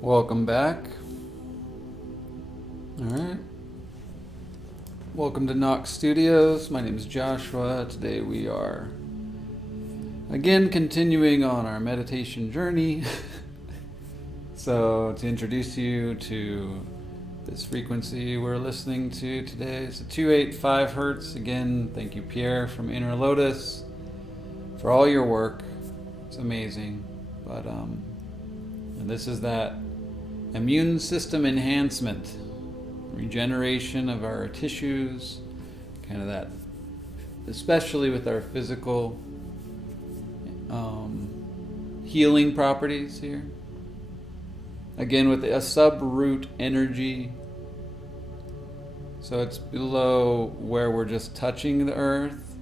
Welcome back. Alright. Welcome to Knox Studios. My name is Joshua. Today we are again continuing on our meditation journey. So, to introduce you to this frequency we're listening to today, it's a 285 hertz. Again, thank you, Pierre from Inner Lotus, for all your work. It's amazing. But and this is that immune system enhancement, regeneration of our tissues, kind of that, especially with our physical healing properties here. Again, with a sub-root energy, so it's below where we're just touching the earth.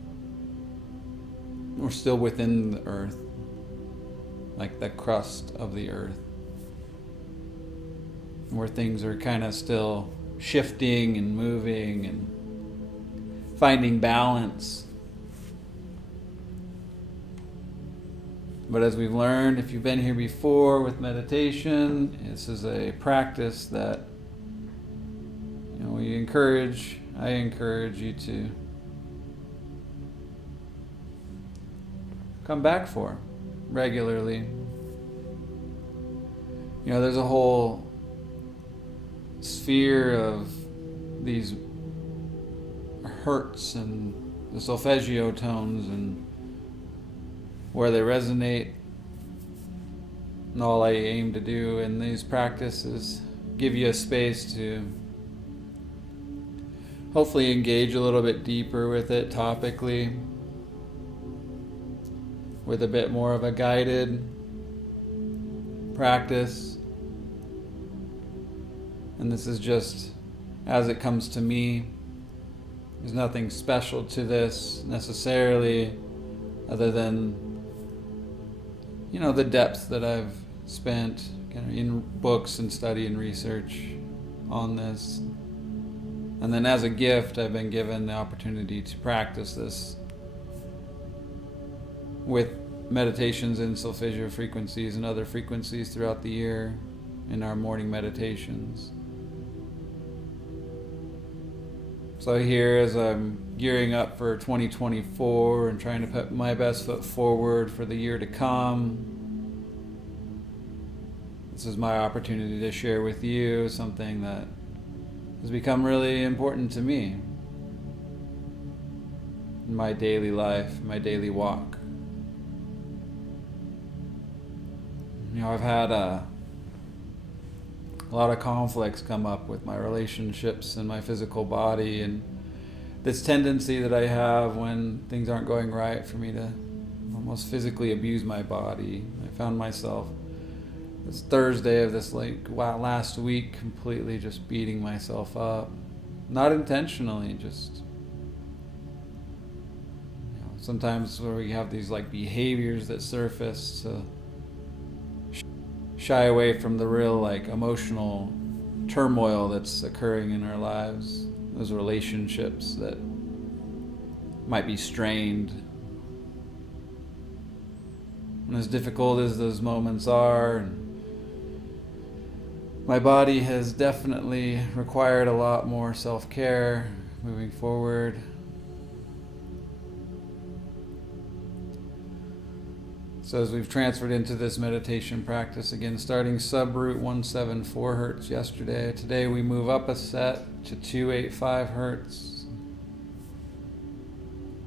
We're still within the earth, like the crust of the earth, where things are kind of still shifting and moving and finding balance. But as we've learned, if you've been here before with meditation, this is a practice that I encourage you to come back for regularly. There's a whole sphere of these hertz and the Solfeggio tones and where they resonate. And all I aim to do in these practices, give you a space to hopefully engage a little bit deeper with it topically, with a bit more of a guided practice. And this is just as it comes to me. There's nothing special to this necessarily, other than the depth that I've spent kind of in books and study and research on this. And then as a gift, I've been given the opportunity to practice this with meditations in Solfeggio frequencies and other frequencies throughout the year in our morning meditations. So here, as I'm gearing up for 2024 and trying to put my best foot forward for the year to come, this is my opportunity to share with you something that has become really important to me in my daily life, my daily walk. I've had a lot of conflicts come up with my relationships and my physical body, and this tendency that I have when things aren't going right for me to almost physically abuse my body. I found myself this Thursday of this last week completely just beating myself up, not intentionally, just sometimes where we have these behaviors that surface to shy away from the real emotional turmoil that's occurring in our lives, those relationships that might be strained. And as difficult as those moments are, and my body has definitely required a lot more self-care moving forward. So as we've transferred into this meditation practice, again starting sub-root 174 hertz yesterday, today we move up a set to 285 hertz.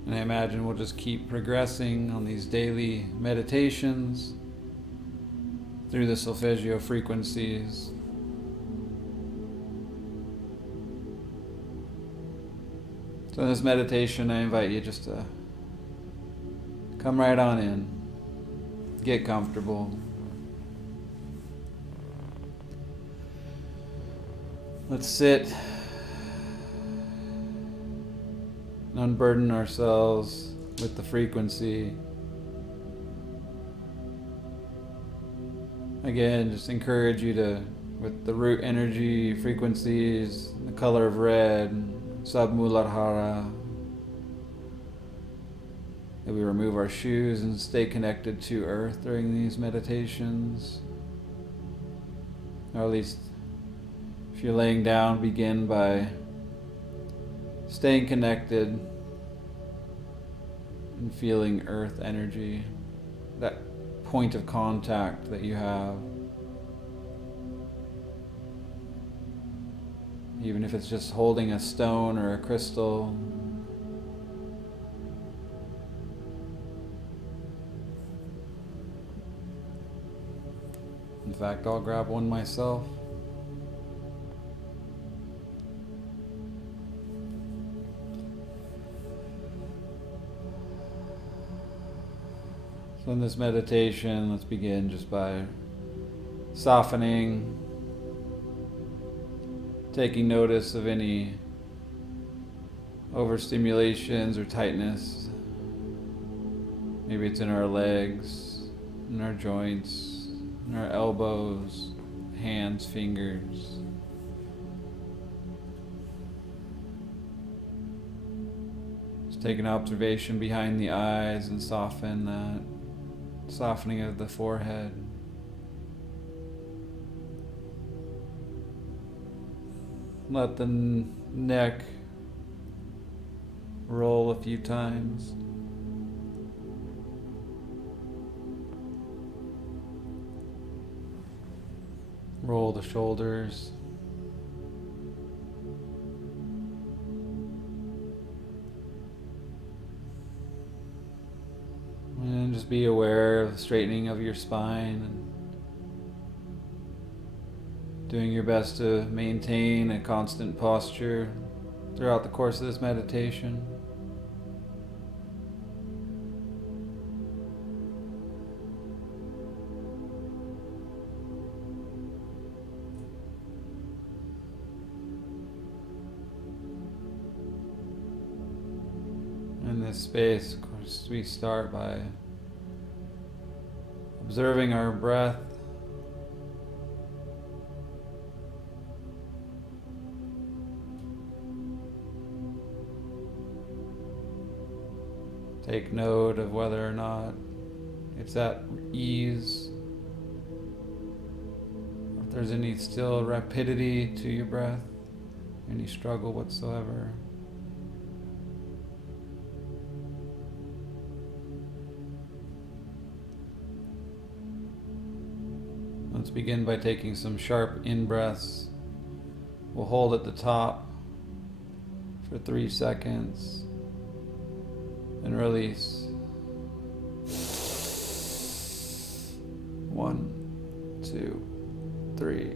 And I imagine we'll just keep progressing on these daily meditations through the Solfeggio frequencies. So in this meditation, I invite you just to come right on in. Get comfortable. Let's sit and unburden ourselves with the frequency. Again, just encourage you to, with the root energy frequencies, the color of red, Sub-Muladhara, that we remove our shoes and stay connected to earth during these meditations. Or at least if you're laying down, begin by staying connected and feeling earth energy, that point of contact that you have. Even if it's just holding a stone or a crystal. In fact, I'll grab one myself. So in this meditation, let's begin just by softening, taking notice of any overstimulations or tightness. Maybe it's in our legs, in our joints, in our elbows, hands, fingers. Just take an observation behind the eyes and soften that, softening of the forehead. Let the neck roll a few times. Roll the shoulders. And just be aware of the straightening of your spine and doing your best to maintain a constant posture throughout the course of this meditation. In this space, of course, we start by observing our breath. Take note of whether or not it's at ease, or if there's any still rapidity to your breath, any struggle whatsoever. Let's begin by taking some sharp in-breaths. We'll hold at the top for 3 seconds and release. 1, 2, 3.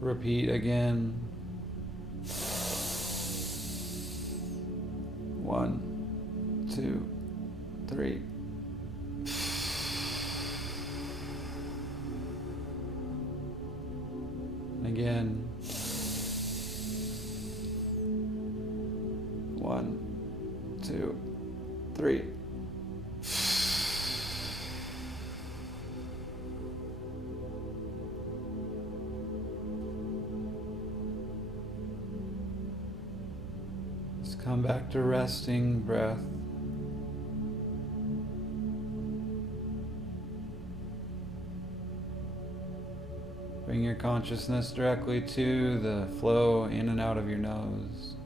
Repeat again. 1, 2, 3. Again. 1, 2, 3. Just come back to resting breath. Bring your consciousness directly to the flow in and out of your nose.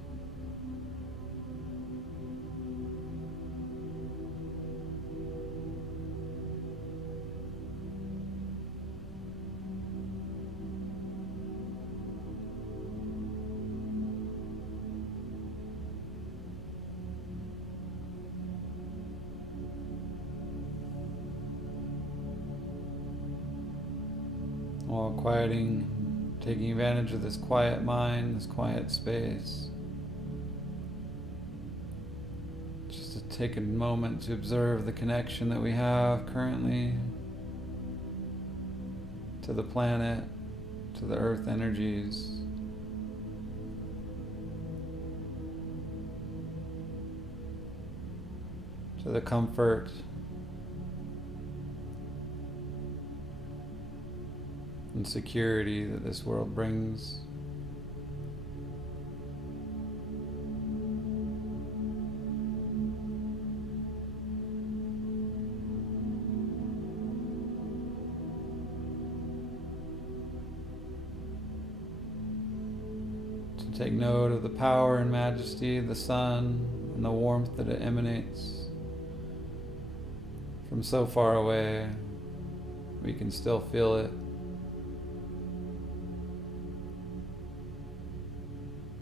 While quieting, taking advantage of this quiet mind, this quiet space. Just to take a moment to observe the connection that we have currently to the planet, to the earth energies. To the comfort and security that this world brings. Take note of the power and majesty of the sun and the warmth that it emanates from so far away. We can still feel it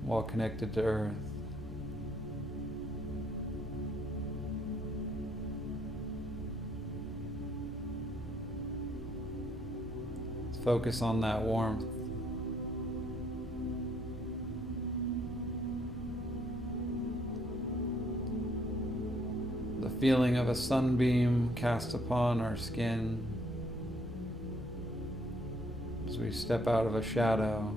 while connected to Earth. Let's focus on that warmth. The feeling of a sunbeam cast upon our skin as we step out of a shadow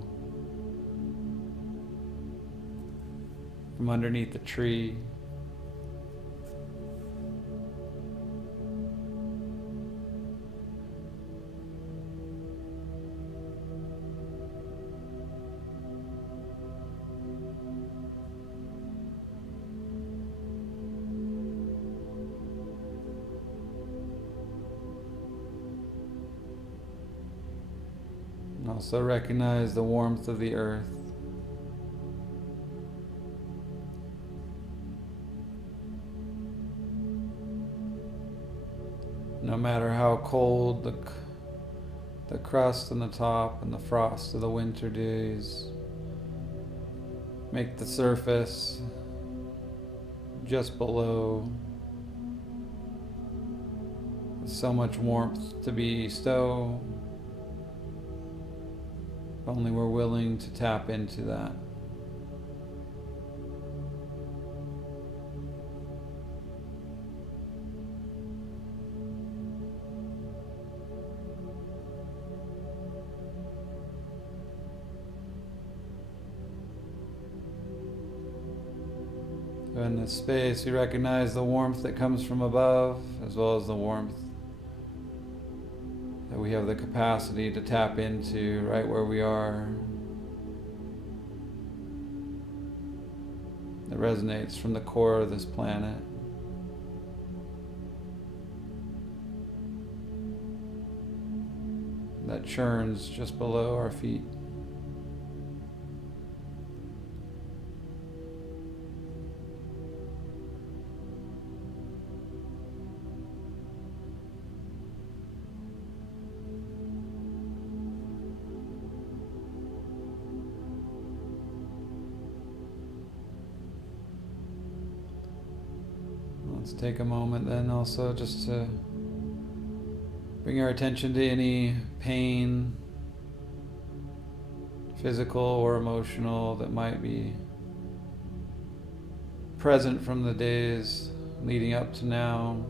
from underneath a tree. And also recognize the warmth of the earth. No matter how cold the crust on the top and the frost of the winter days make the surface just below, so much warmth to bestow. If only we're willing to tap into that. So in this space, we recognize the warmth that comes from above, as well as the warmth that we have the capacity to tap into right where we are. That resonates from the core of this planet. That churns just below our feet. Let's take a moment then also just to bring our attention to any pain, physical or emotional, that might be present from the days leading up to now.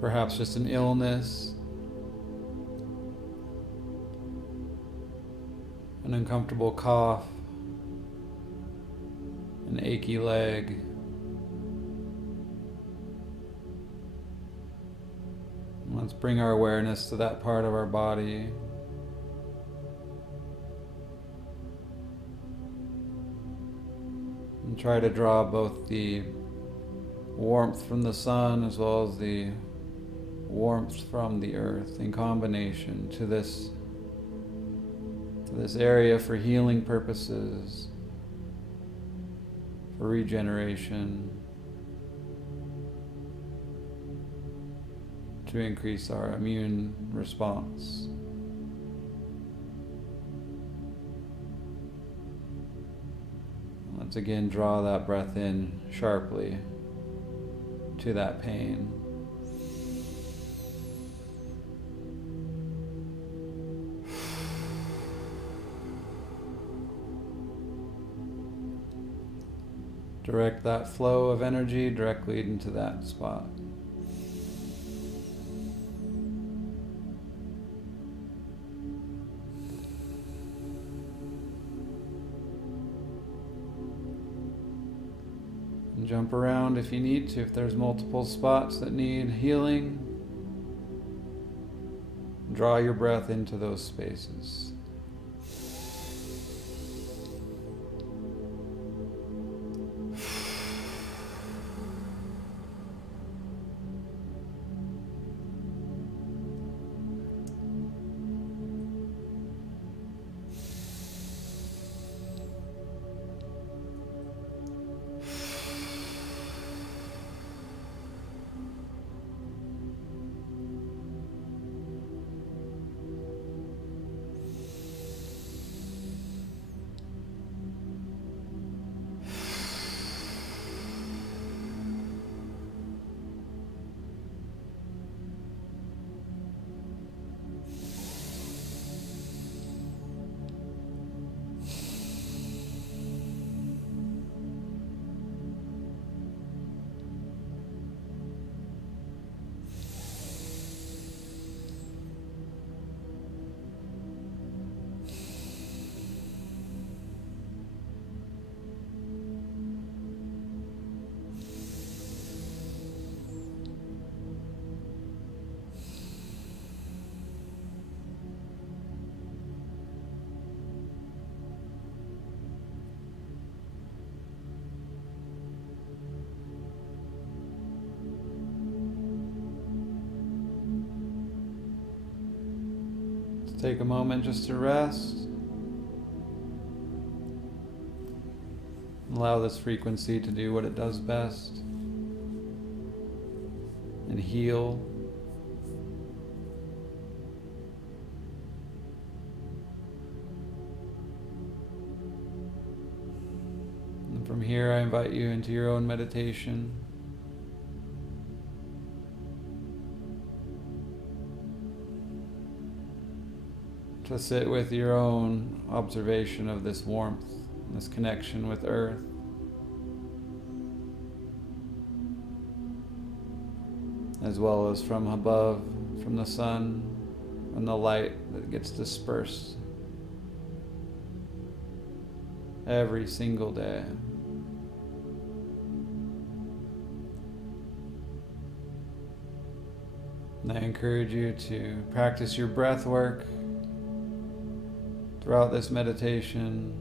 Perhaps just an illness, an uncomfortable cough, an achy leg. Let's bring our awareness to that part of our body. And try to draw both the warmth from the sun as well as the warmth from the earth in combination to this area for healing purposes, for regeneration, to increase our immune response. Let's again draw that breath in sharply to that pain. Direct that flow of energy directly into that spot. And jump around if you need to, if there's multiple spots that need healing. Draw your breath into those spaces. take a moment just to rest. Allow this frequency to do what it does best and heal. And from here, I invite you into your own meditation. To sit with your own observation of this warmth, this connection with Earth. As well as from above, from the sun, and the light that gets dispersed every single day. And I encourage you to practice your breath work throughout this meditation,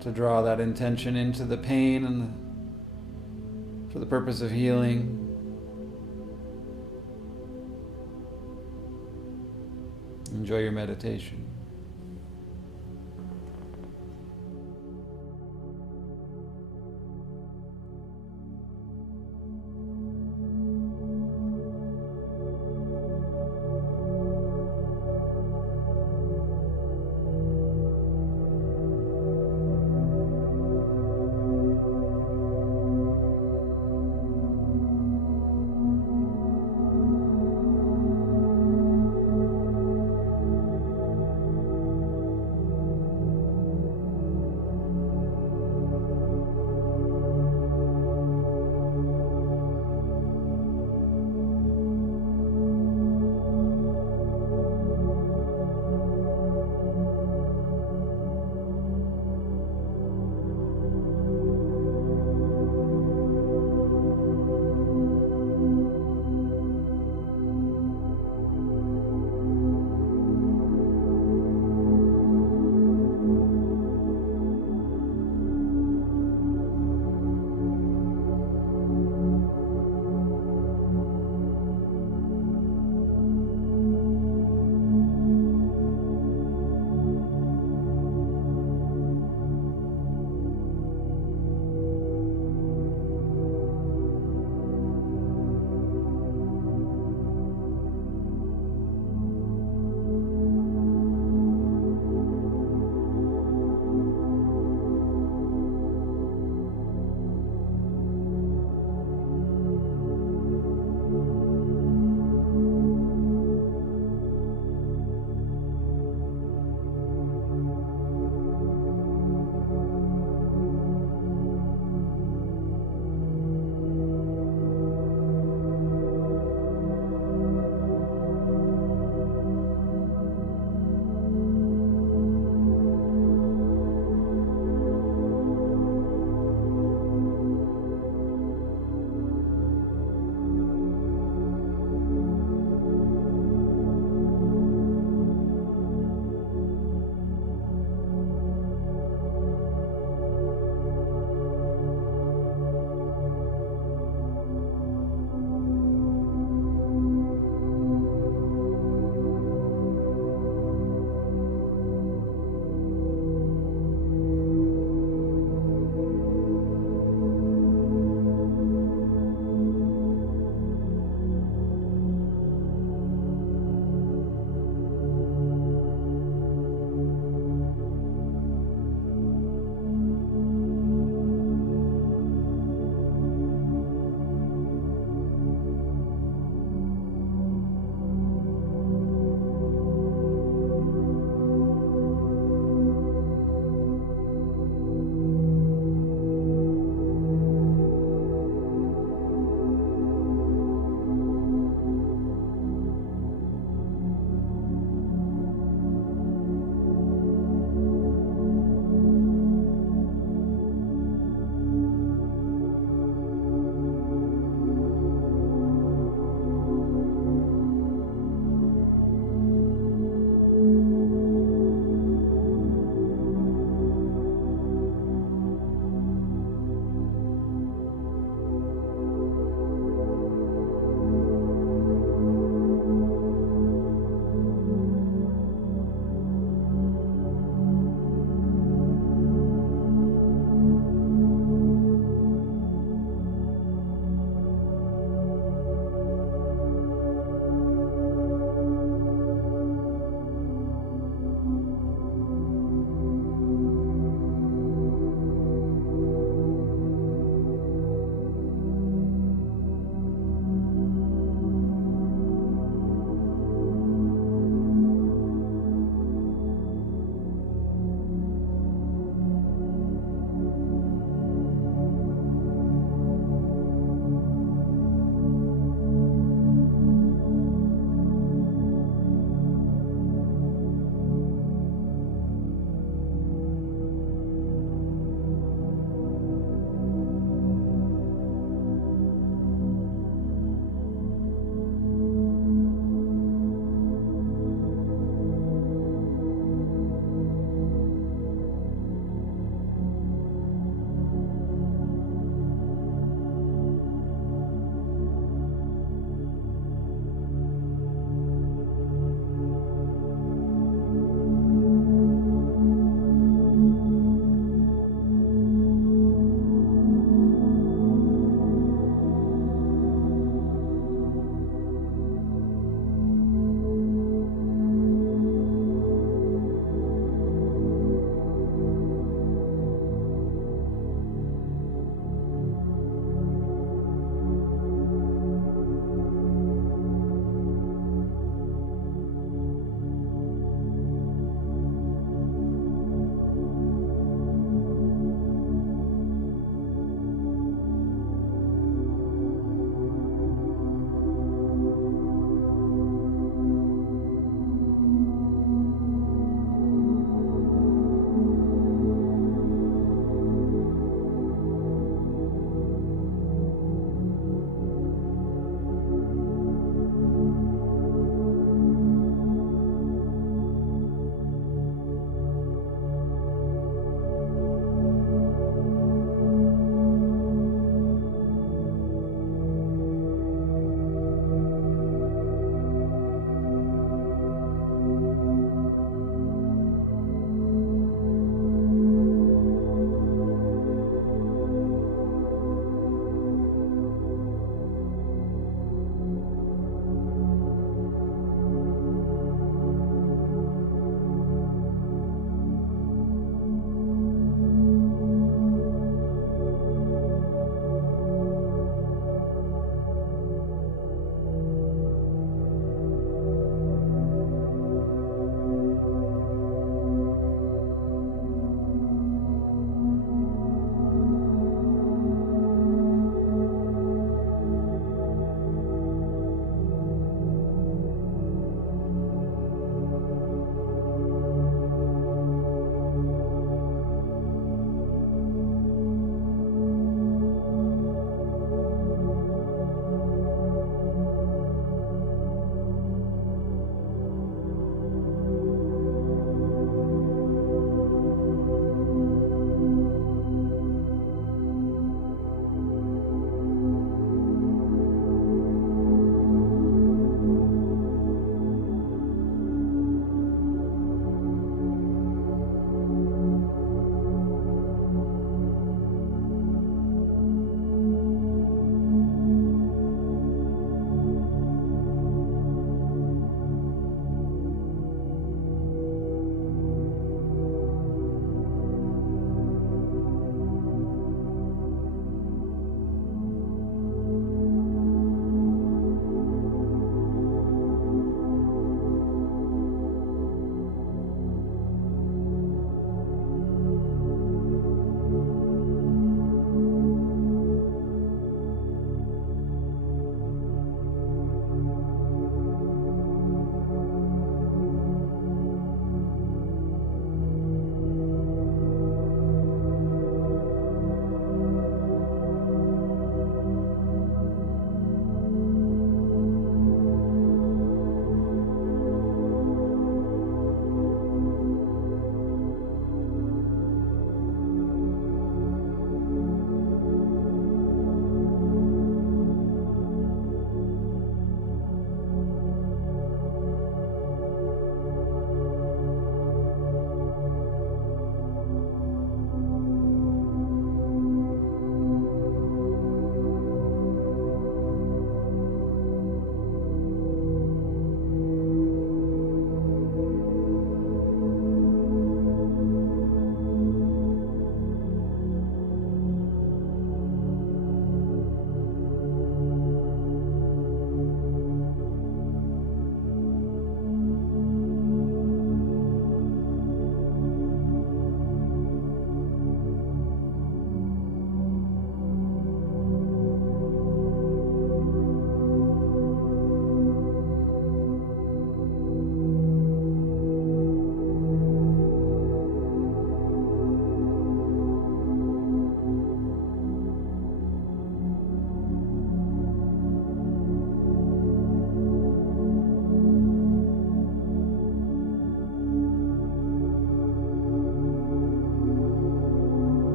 to draw that intention into the pain and for the purpose of healing. Enjoy your meditation.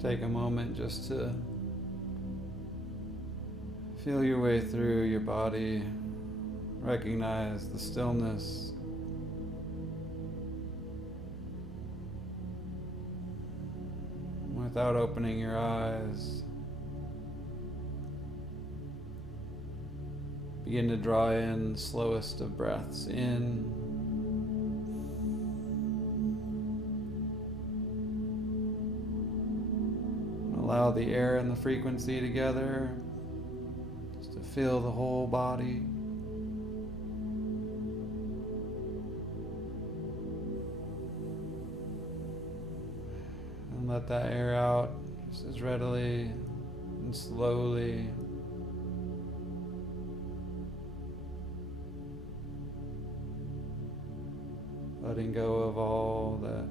Take a moment just to feel your way through your body. Recognize the stillness. Without opening your eyes, begin to draw in the slowest of breaths in. Allow the air and the frequency together just to fill the whole body. And let that air out just as readily and slowly. Letting go of all that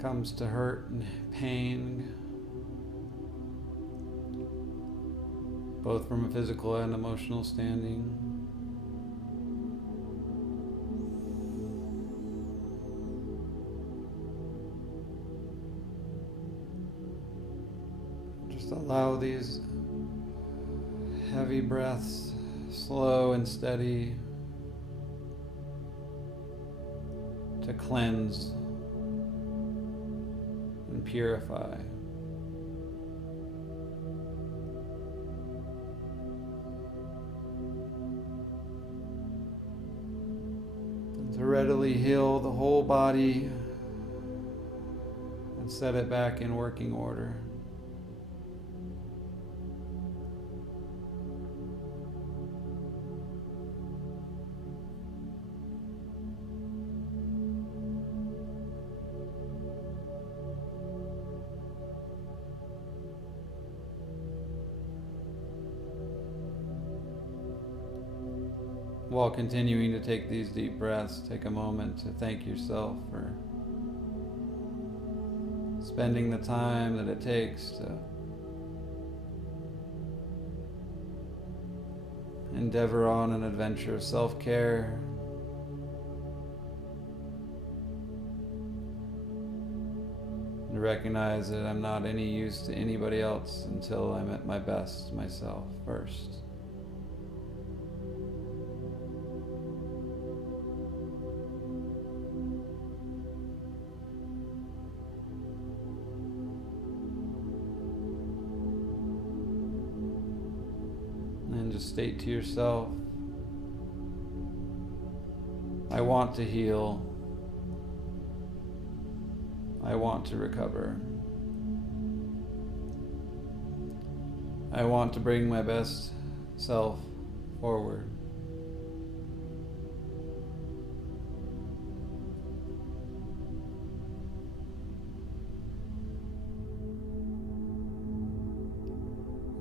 comes to hurt and pain, both from a physical and emotional standing. Just allow these heavy breaths, slow and steady, to cleanse and purify. And to readily heal the whole body and set it back in working order. While continuing to take these deep breaths, take a moment to thank yourself for spending the time that it takes to endeavor on an adventure of self-care. And recognize that I'm not any use to anybody else until I'm at my best myself first. And just state to yourself, I want to heal. I want to recover. I want to bring my best self forward.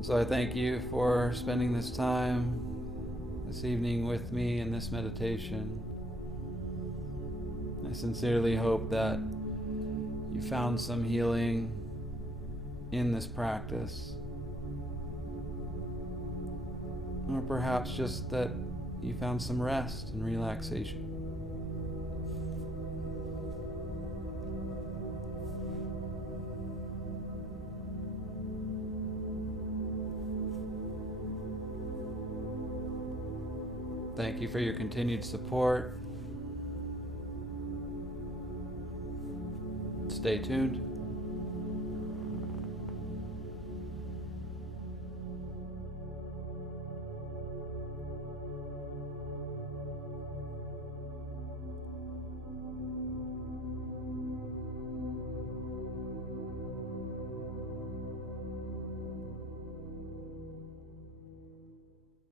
So I thank you for spending this time this evening with me in this meditation. I sincerely hope that you found some healing in this practice, or perhaps just that you found some rest and relaxation. Thank you for your continued support. Stay tuned.